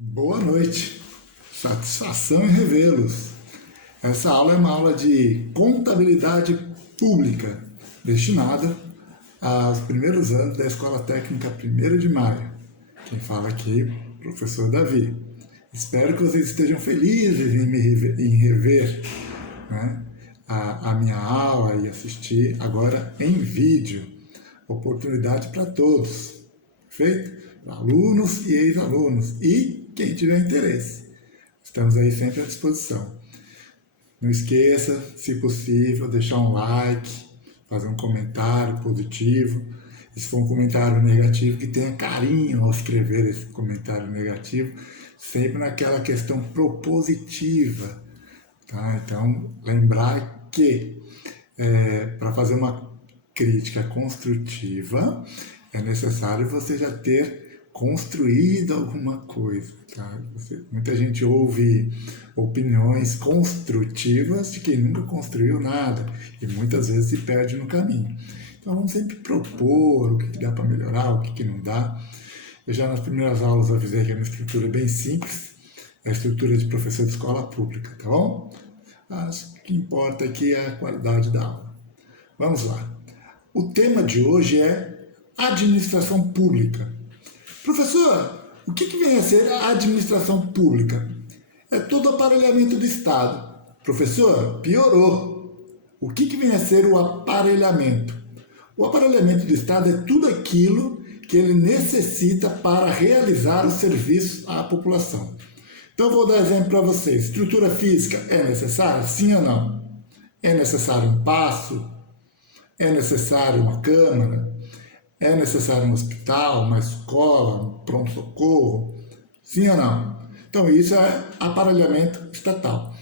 Boa noite, satisfação em revê-los. Essa aula é uma aula de contabilidade pública, destinada aos primeiros anos da Escola Técnica 1º de Maio. Quem fala aqui, professor Davi. Espero que vocês estejam felizes em rever, né, a minha aula e assistir agora em vídeo. Oportunidade para todos, perfeito? Para alunos e ex-alunos e quem tiver interesse. Estamos aí sempre à disposição. Não esqueça, se possível, deixar um like, fazer um comentário positivo. E se for um comentário negativo, que tenha carinho ao escrever esse comentário negativo, sempre naquela questão propositiva. Tá? Então, lembrar que para fazer uma crítica construtiva, é necessário você já ter construído alguma coisa. Tá? Muita gente ouve opiniões construtivas de quem nunca construiu nada e muitas vezes se perde no caminho. Então vamos sempre propor o que dá para melhorar, o que não dá. Eu já nas primeiras aulas avisei que é uma estrutura bem simples, é a estrutura de professor de escola pública, tá bom? Mas o que importa aqui é a qualidade da aula. Vamos lá. O tema de hoje é administração pública. Professor, o que vem a ser a administração pública? É todo o aparelhamento do Estado. Professor, piorou. O que vem a ser o aparelhamento? O aparelhamento do Estado é tudo aquilo que ele necessita para realizar o serviço à população. Então, vou dar exemplo para vocês. Estrutura física é necessária? Sim ou não? É necessário um paço? É necessário uma câmara? É necessário um hospital, uma escola, um pronto-socorro? Sim ou não? Então, isso é aparelhamento estatal.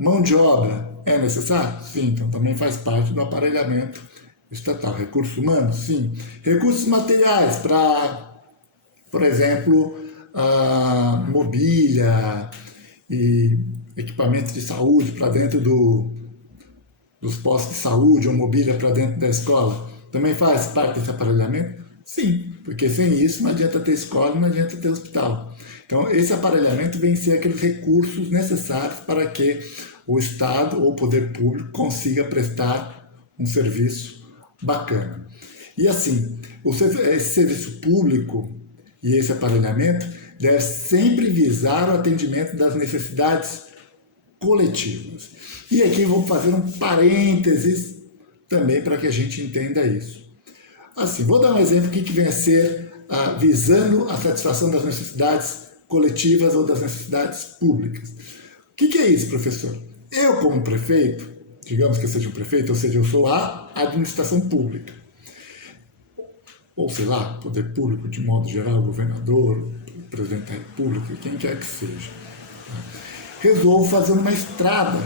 Mão de obra é necessário? Sim, então também faz parte do aparelhamento estatal. Recursos humanos? Sim. Recursos materiais para, por exemplo, mobília e equipamentos de saúde para dentro dos postos de saúde ou mobília para dentro da escola? Também faz parte desse aparelhamento? Sim, porque sem isso não adianta ter escola, não adianta ter hospital. Então, esse aparelhamento vem ser aqueles recursos necessários para que o Estado ou o poder público consiga prestar um serviço bacana. E assim, esse serviço público e esse aparelhamento deve sempre visar o atendimento das necessidades coletivas. E aqui eu vou fazer um parênteses também para que a gente entenda isso. Assim, vou dar um exemplo que vem a ser visando a satisfação das necessidades coletivas ou das necessidades públicas. O que é isso, professor? Eu, como prefeito, digamos que eu seja um prefeito, ou seja, eu sou a administração pública, ou sei lá, poder público de modo geral, governador, presidente da república, quem quer que seja. Resolvo fazer uma estrada.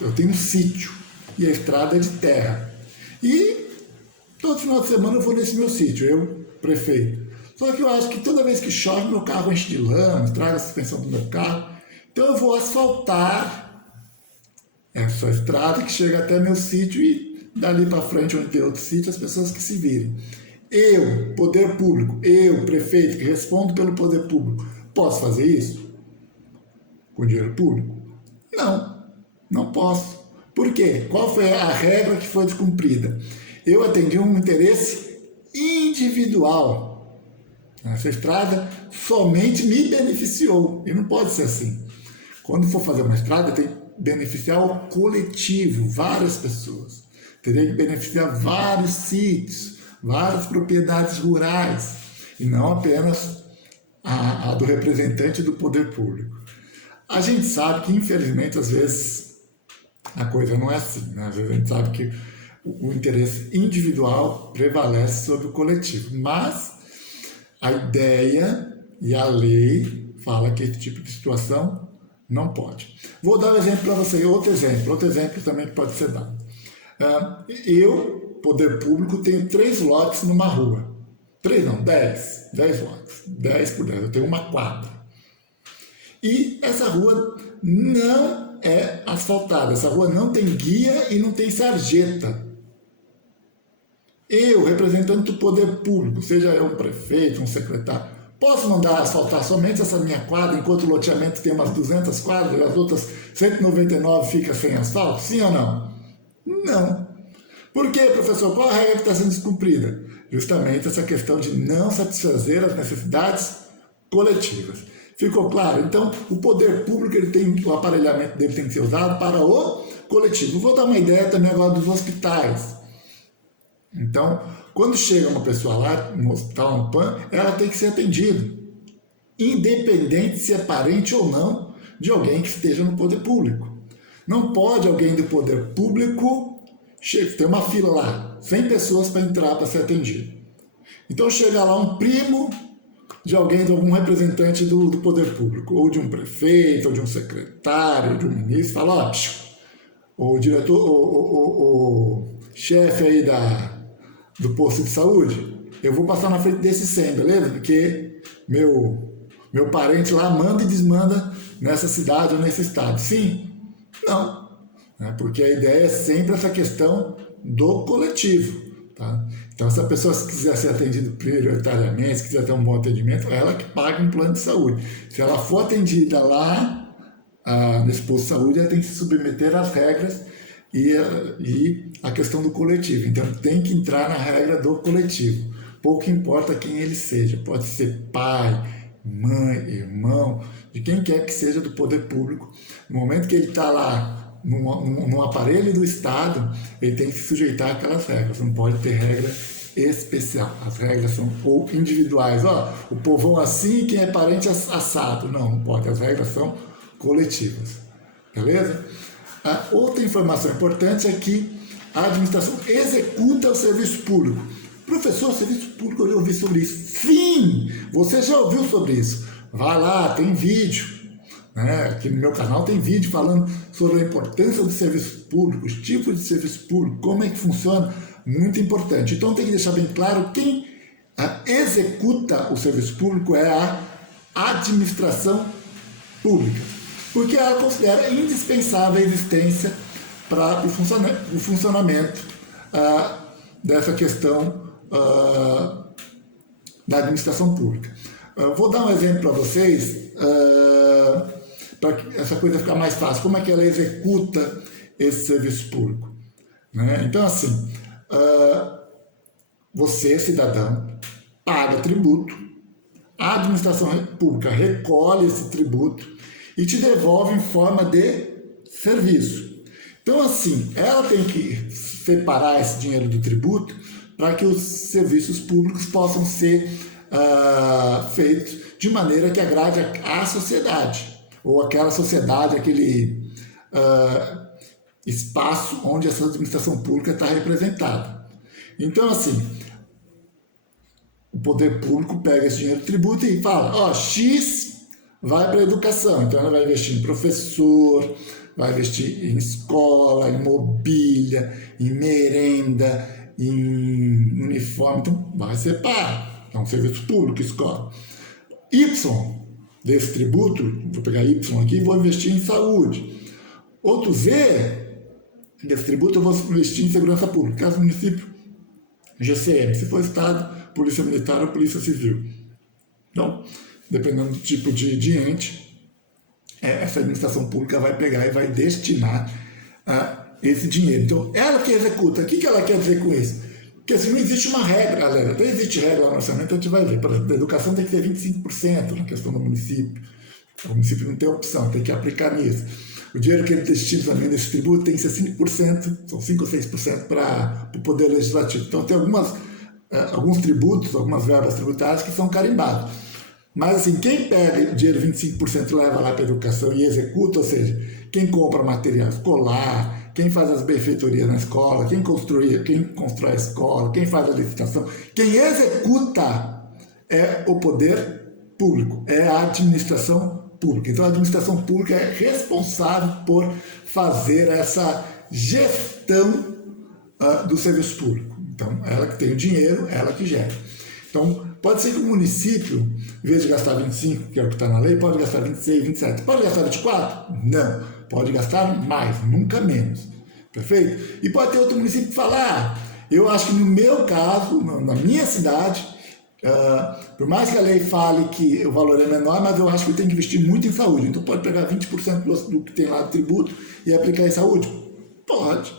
Eu tenho um sítio e a estrada é de terra. E todo final de semana eu vou nesse meu sítio, eu, prefeito. Só que eu acho que toda vez que chove, meu carro enche de lama, estraga a suspensão do meu carro. Então eu vou asfaltar essa estrada que chega até meu sítio e dali para frente, onde tem outro sítio, as pessoas que se virem. Eu, poder público, eu, prefeito, que respondo pelo poder público, posso fazer isso? Com dinheiro público? Não, não posso. Por quê? Qual foi a regra que foi descumprida? Eu atendi um interesse individual. Essa estrada somente me beneficiou. E não pode ser assim. Quando for fazer uma estrada, tem que beneficiar o coletivo, várias pessoas. Teria que beneficiar vários sítios, várias propriedades rurais, e não apenas a do representante do poder público. A gente sabe que, infelizmente, às vezes a coisa não é assim, né? Às vezes a gente sabe que o interesse individual prevalece sobre o coletivo, mas a ideia e a lei fala que esse tipo de situação não pode. Vou dar um exemplo para você, outro exemplo também que pode ser dado. Eu, poder público, tenho 3 lotes numa rua. 3 não, 10 lotes. 10 por 10, eu tenho uma quadra. E essa rua não é asfaltada, essa rua não tem guia e não tem sarjeta. Eu, representante do poder público, seja eu um prefeito, um secretário, Posso mandar asfaltar somente essa minha quadra, enquanto o loteamento tem umas 200 quadras e as outras 199 ficam sem asfalto? Sim ou não? Não. Por quê, professor? Qual a regra que está sendo descumprida? Justamente essa questão de não satisfazer as necessidades coletivas. Ficou claro? Então, o poder público, o aparelhamento dele tem que ser usado para o coletivo. Vou dar uma ideia também agora dos hospitais. Então, quando chega uma pessoa lá no hospital, no PAN, ela tem que ser atendida, independente se é parente ou não de alguém que esteja no poder público. Não pode alguém do poder público, tem uma fila lá, 100 pessoas para entrar para ser atendido. Então chega lá um primo de alguém, de algum representante do poder público, ou de um prefeito, ou de um secretário, de um ministro, fala, ó, o diretor, o chefe aí do posto de saúde, eu vou passar na frente desse 100, beleza? Porque meu parente lá manda e desmanda nessa cidade ou nesse estado. Sim? Não. Porque a ideia é sempre essa questão do coletivo. Tá? Então, se a pessoa quiser ser atendida prioritariamente, se quiser ter um bom atendimento, é ela que paga um plano de saúde. Se ela for atendida lá nesse posto de saúde, ela tem que se submeter às regras e a questão do coletivo. Então, tem que entrar na regra do coletivo. Pouco importa quem ele seja. Pode ser pai, mãe, irmão, de quem quer que seja do poder público. No momento que ele está lá num aparelho do Estado, ele tem que se sujeitar àquelas regras. Não pode ter regra especial. As regras são ou individuais. Ó, o povão assim, quem é parente assado. Não pode. As regras são coletivas. Beleza? A outra informação importante é que a administração executa o serviço público. Professor, o serviço público, eu já ouvi sobre isso. Sim! Você já ouviu sobre isso. Vai lá, tem vídeo. Aqui no meu canal tem vídeo falando sobre a importância do serviço público, os tipos de serviço público, como é que funciona. Muito importante. Então tem que deixar bem claro quem executa o serviço público é a administração pública. Porque ela considera indispensável a existência para o funcionamento dessa questão da administração pública. Vou dar um exemplo para vocês, para que essa coisa ficar mais fácil. Como é que ela executa esse serviço público? Então, assim, você, cidadão, paga tributo, a administração pública recolhe esse tributo e te devolve em forma de serviço. Então, assim, ela tem que separar esse dinheiro do tributo para que os serviços públicos possam ser feitos de maneira que agrade a sociedade, ou aquela sociedade, aquele espaço onde essa administração pública está representada. Então, assim, o poder público pega esse dinheiro do tributo e fala, X vai para a educação, então ela vai investir em professor, vai investir em escola, em mobília, em merenda, em uniforme, então vai ser pago. É um serviço público, escola. Y desse tributo, vou pegar Y aqui e vou investir em saúde. Outro Z desse tributo eu vou investir em segurança pública, caso município, GCM, se for Estado, Polícia Militar ou Polícia Civil. Então, dependendo do tipo de ente, essa administração pública vai pegar e vai destinar esse dinheiro. Então, ela que executa. O que ela quer dizer com isso? Porque assim, não existe uma regra, galera. Não existe regra no orçamento, a gente vai ver. Por exemplo, a educação tem que ter 25% na questão do município. O município não tem opção, tem que aplicar nisso. O dinheiro que ele destina também nesse tributo tem que ser 5%, são 5 ou 6% para o Poder Legislativo. Então, tem alguns tributos, algumas verbas tributárias que são carimbados. Mas, assim, quem pega dinheiro 25% leva lá para a educação e executa, ou seja, quem compra material escolar, quem faz as benfeitorias na escola, quem constrói a escola, quem faz a licitação, quem executa é o poder público, é a administração pública. Então, a administração pública é responsável por fazer essa gestão do serviço público. Então, ela que tem o dinheiro, ela que gera. Então, pode ser que o município, em vez de gastar 25, que é o que está na lei, pode gastar 26, 27. Pode gastar 24? Não. Pode gastar mais, nunca menos. Perfeito? E pode ter outro município que fala, eu acho que no meu caso, na minha cidade, Por mais que a lei fale que o valor é menor, mas eu acho que tem que investir muito em saúde. Então pode pegar 20% do que tem lá de tributo e aplicar em saúde? Pode.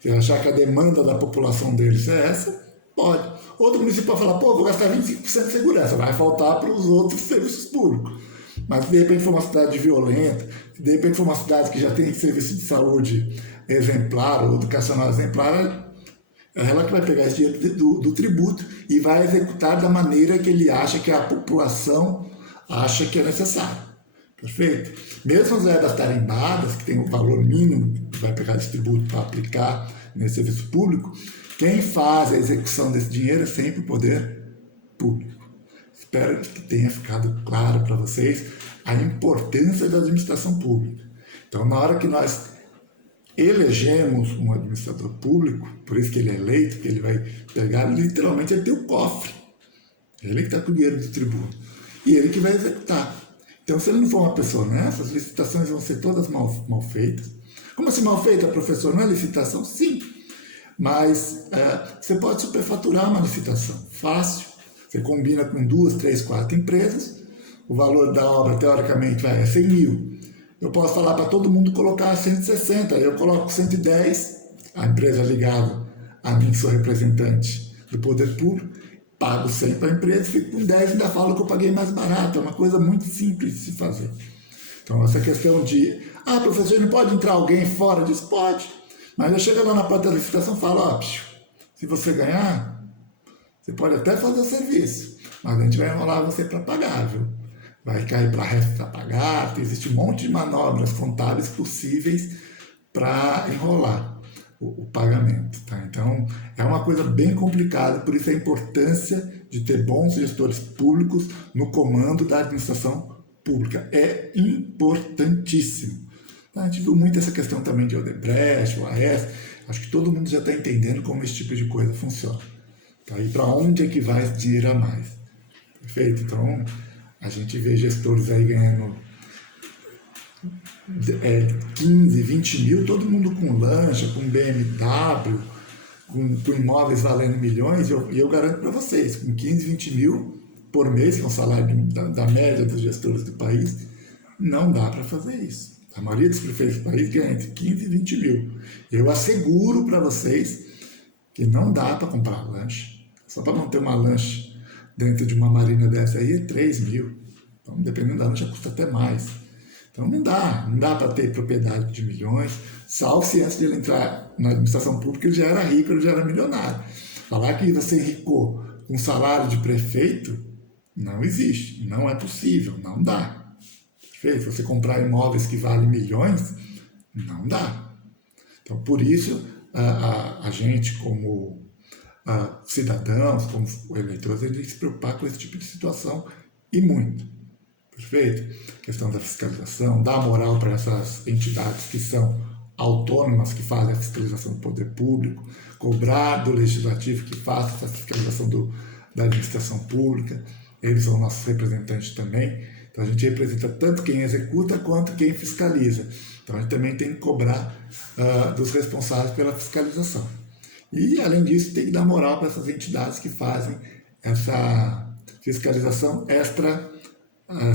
Se achar que a demanda da população deles é essa, pode. Outro município pode falar, vou gastar 25% de segurança, vai faltar para os outros serviços públicos. Mas se de repente for uma cidade violenta, se de repente for uma cidade que já tem serviço de saúde exemplar ou educacional exemplar, é ela que vai pegar esse dinheiro do tributo e vai executar da maneira que ele acha que a população acha que é necessário. Perfeito? Mesmo as verbas tarimbadas, que tem o valor mínimo que vai pegar esse tributo para aplicar nesse serviço público, quem faz a execução desse dinheiro é sempre o poder público. Espero que tenha ficado claro para vocês a importância da administração pública. Então, na hora que nós elegemos um administrador público, por isso que ele é eleito, que ele vai pegar, literalmente, ele tem o cofre. Ele que está com o dinheiro do tributo. E ele que vai executar. Então, se ele não for uma pessoa honesta, as licitações vão ser todas mal feitas. Como assim mal feita, professor? Não é licitação? Sim. Mas você pode superfaturar uma licitação. Fácil. Você combina com 2, 3, 4 empresas. O valor da obra, teoricamente, vai a 100 mil. Eu posso falar para todo mundo colocar 160. Eu coloco 110. A empresa ligada a mim, que sou representante do poder público, pago 100 para a empresa, fico com 10 e ainda falo que eu paguei mais barato. É uma coisa muito simples de se fazer. Então, essa questão de, professor, não pode entrar alguém fora disso? Pode. Mas eu chego lá na parte da licitação e falo, se você ganhar, você pode até fazer o serviço, mas a gente vai enrolar você para pagar, viu? Vai cair para resto a pagar, existe um monte de manobras contábeis possíveis para enrolar o pagamento. Tá? Então, é uma coisa bem complicada, por isso a importância de ter bons gestores públicos no comando da administração pública. É importantíssimo. Tá? A gente viu muito essa questão também de Odebrecht, OAS, acho que todo mundo já está entendendo como esse tipo de coisa funciona. Tá? E para onde é que vai esse dinheiro a mais? Perfeito? Então, a gente vê gestores aí ganhando 15, 20 mil, todo mundo com lancha, com BMW, com imóveis valendo milhões, e eu garanto para vocês, com 15, 20 mil por mês, que é o salário da média dos gestores do país, não dá para fazer isso. A maioria dos prefeitos do país ganha entre 15 e 20 mil. Eu asseguro para vocês que não dá para comprar lanche. Só para manter uma lanche dentro de uma marina dessa aí é 3 mil. Então, dependendo da lancha, custa até mais. Então, não dá para ter propriedade de milhões, salvo se antes de ele entrar na administração pública ele já era rico, ele já era milionário. Falar que você enricou com salário de prefeito, não existe, não é possível, não dá. Perfeito? Você comprar imóveis que valem milhões, não dá. Então, por isso, a gente, como cidadãos, como eleitores, a gente tem que se preocupar com esse tipo de situação e muito. Perfeito? A questão da fiscalização, dar moral para essas entidades que são autônomas, que fazem a fiscalização do poder público, cobrar do legislativo que faça essa fiscalização da administração pública. Eles são nossos representantes também. Então, a gente representa tanto quem executa quanto quem fiscaliza. Então, a gente também tem que cobrar dos responsáveis pela fiscalização. E, além disso, tem que dar moral para essas entidades que fazem essa fiscalização extra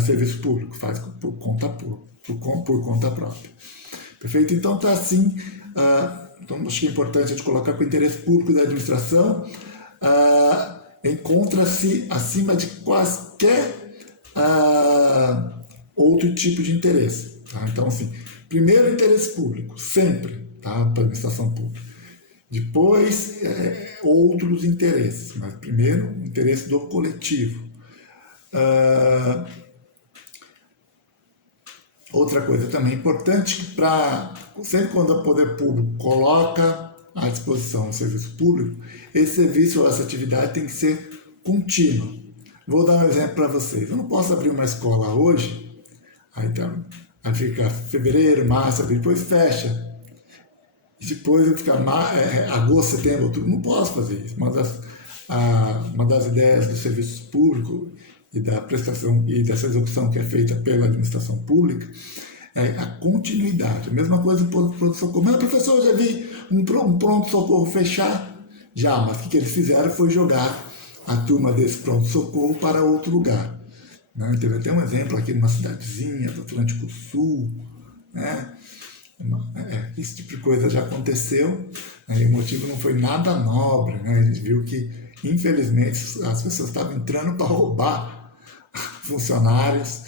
serviço público, faz por conta própria. Perfeito? Então, está assim. Então, acho que é importante a gente colocar que o interesse público da administração encontra-se acima de quaisquer outro tipo de interesse. Tá? Então, assim, primeiro, interesse público, sempre, tá? Para a administração pública. Depois, outros interesses, mas primeiro, o interesse do coletivo. Outra coisa também importante, sempre quando o poder público coloca à disposição um serviço público, esse serviço ou essa atividade tem que ser contínua. Vou dar um exemplo para vocês. Eu não posso abrir uma escola hoje, aí fica fevereiro, março, abril, depois fecha. E depois fica agosto, setembro, outubro. Não posso fazer isso. Uma das ideias do serviço público e da prestação e dessa execução que é feita pela administração pública é a continuidade. A mesma coisa no pronto-socorro. Mas, professor, eu já vi um pronto-socorro fechar? Já, mas o que eles fizeram foi jogar a turma desse pronto-socorro para outro lugar. Né? Teve até um exemplo aqui numa cidadezinha do Atlântico Sul, né? Esse tipo de coisa já aconteceu, né? E o motivo não foi nada nobre, né? A gente viu que, infelizmente, as pessoas estavam entrando para roubar funcionários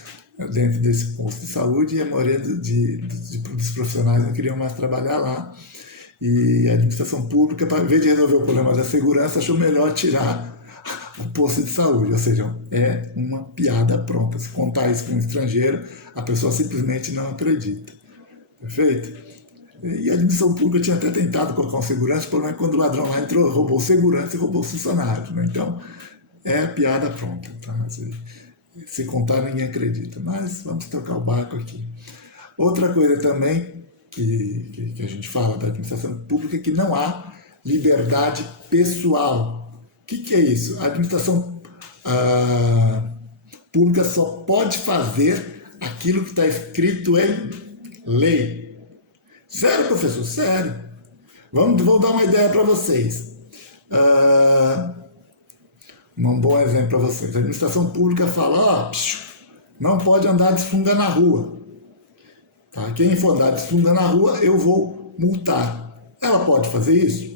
dentro desse posto de saúde e a maioria dos profissionais não queriam mais trabalhar lá. E a administração pública, para vez de resolver o problema da segurança, achou melhor tirar o posto de saúde. Ou seja, é uma piada pronta. Se contar isso para um estrangeiro, a pessoa simplesmente não acredita. Perfeito? E a administração pública tinha até tentado colocar um segurança, o problema é que quando o ladrão lá entrou, roubou o segurança e roubou os funcionários. Né? Então, é piada pronta. Tá? Se contar, ninguém acredita. Mas vamos tocar o barco aqui. Outra coisa também que a gente fala da administração pública é que não há liberdade pessoal. O que é isso? A administração pública só pode fazer aquilo que está escrito em lei. Sério, professor? Sério. Vou dar uma ideia para vocês. Um bom exemplo para vocês. A administração pública fala, não pode andar de sunga na rua. Tá? Quem for andar de sunga na rua, eu vou multar. Ela pode fazer isso?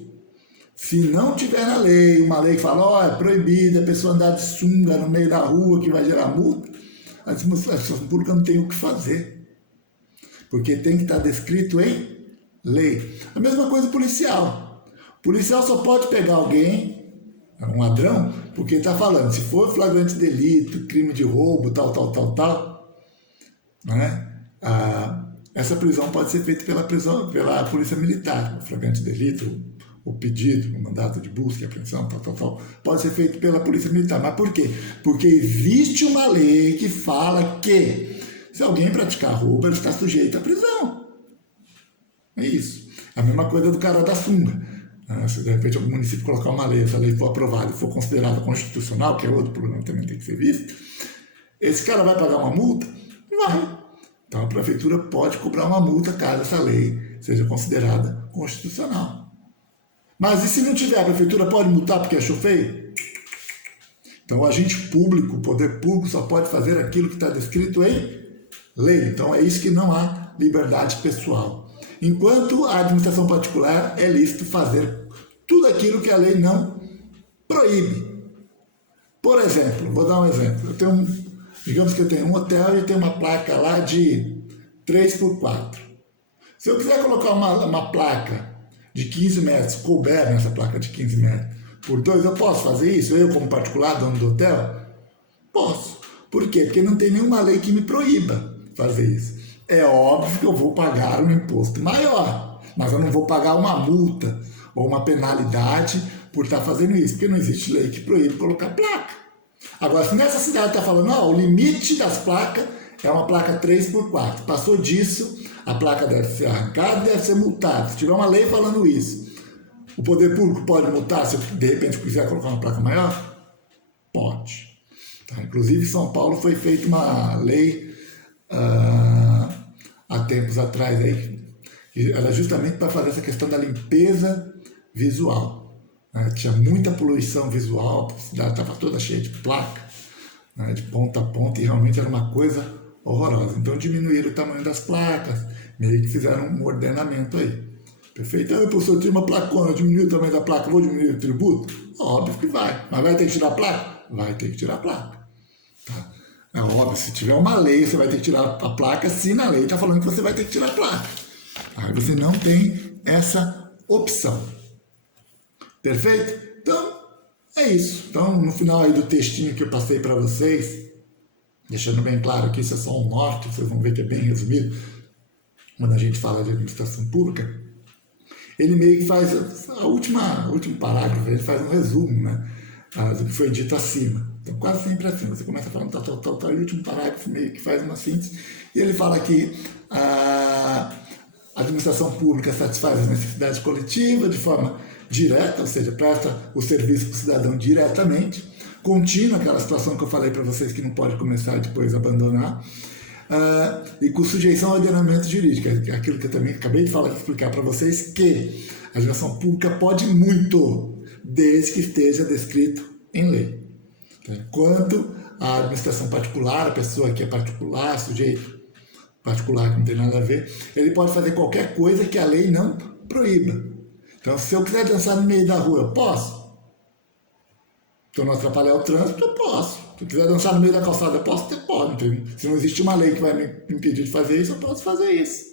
Se não tiver na lei, uma lei que fala, é proibido a pessoa andar de sunga no meio da rua, que vai gerar multa, a administração pública não tem o que fazer. Porque tem que estar descrito em lei. A mesma coisa policial. O policial só pode pegar alguém, um ladrão, porque está falando, se for flagrante delito, crime de roubo, tal, né? Essa prisão pode ser feita pela polícia militar, o flagrante delito, o pedido, o mandato de busca e apreensão, tal, pode ser feito pela polícia militar. Mas por quê? Porque existe uma lei que fala que se alguém praticar roubo, ele está sujeito à prisão. É isso. A mesma coisa do cara da sunga. Se de repente algum município colocar uma lei, essa lei for aprovada e for considerada constitucional, que é outro problema que também tem que ser visto, esse cara vai pagar uma multa? Vai. Então a prefeitura pode cobrar uma multa caso essa lei seja considerada constitucional. Mas e se não tiver? A prefeitura pode multar porque achou feio? Então o agente público, o poder público só pode fazer aquilo que está descrito em lei. Então é isso que não há liberdade pessoal. Enquanto a administração particular é lícito fazer tudo aquilo que a lei não proíbe. Por exemplo, vou dar um exemplo. Digamos que eu tenho um hotel e tem uma placa lá de 3x4. Se eu quiser colocar uma placa de 15 metros, couber nessa placa de 15 metros, por 2, eu posso fazer isso? Eu, como particular, dono do hotel? Posso. Por quê? Porque não tem nenhuma lei que me proíba fazer isso. É óbvio que eu vou pagar um imposto maior, mas eu não vou pagar uma multa ou uma penalidade por estar fazendo isso, porque não existe lei que proíbe colocar placa. Agora, se nessa cidade está falando, o limite das placas é uma placa 3x4. Passou disso, a placa deve ser arrancada e deve ser multada. Se tiver uma lei falando isso, o poder público pode multar se eu, de repente, quiser colocar uma placa maior? Pode. Tá? Inclusive, em São Paulo foi feita uma lei há tempos atrás, aí, que era justamente para fazer essa questão da limpeza visual. Tinha muita poluição visual, a cidade estava toda cheia de placa, de ponta a ponta, e realmente era uma coisa horrorosa. Então diminuíram o tamanho das placas, meio que fizeram um ordenamento aí. Perfeito? Professor, tinha uma placona, diminuiu o tamanho da placa, vou diminuir o tributo? Óbvio que vai. Mas vai ter que tirar a placa? Vai ter que tirar a placa. Tá? É óbvio, se tiver uma lei, você vai ter que tirar a placa, se na lei está falando que você vai ter que tirar a placa. Aí você não tem essa opção. Perfeito? Então, é isso. Então, no final aí do textinho que eu passei para vocês, deixando bem claro que isso é só um norte, vocês vão ver que é bem resumido, quando a gente fala de administração pública, ele meio que faz, o último parágrafo, ele faz um resumo, né, do que foi dito acima. Então, quase sempre assim, você começa falando tal, e o último parágrafo meio que faz uma síntese, e ele fala que a administração pública satisfaz as necessidades coletivas de forma direta, ou seja, presta o serviço para o cidadão diretamente, contínua, aquela situação que eu falei para vocês que não pode começar e depois abandonar, e com sujeição ao ordenamento jurídico, aquilo que eu também acabei de falar, explicar para vocês, que a administração pública pode muito, desde que esteja descrito em lei. Enquanto a administração particular, a pessoa que é particular, sujeito particular que não tem nada a ver, ele pode fazer qualquer coisa que a lei não proíba. Então, se eu quiser dançar no meio da rua, eu posso. Se eu não atrapalhar o trânsito, eu posso. Se eu quiser dançar no meio da calçada, eu posso? Eu posso. Se não existe uma lei que vai me impedir de fazer isso, eu posso fazer isso.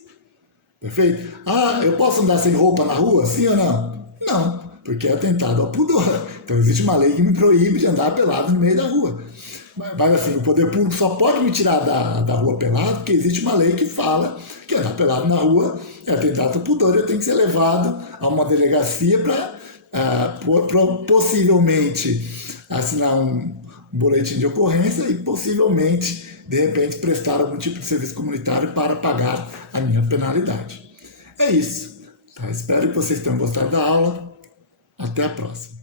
Perfeito? Ah, eu posso andar sem roupa na rua? Sim ou não? Não, porque é atentado ao pudor. Então existe uma lei que me proíbe de andar pelado no meio da rua. Mas assim, o poder público só pode me tirar da rua pelado porque existe uma lei que fala que andar pelado na rua é atentado ao pudor e eu tenho que ser levado a uma delegacia para possivelmente assinar um boletim de ocorrência e possivelmente, de repente, prestar algum tipo de serviço comunitário para pagar a minha penalidade. É isso. Tá? Espero que vocês tenham gostado da aula. Até a próxima.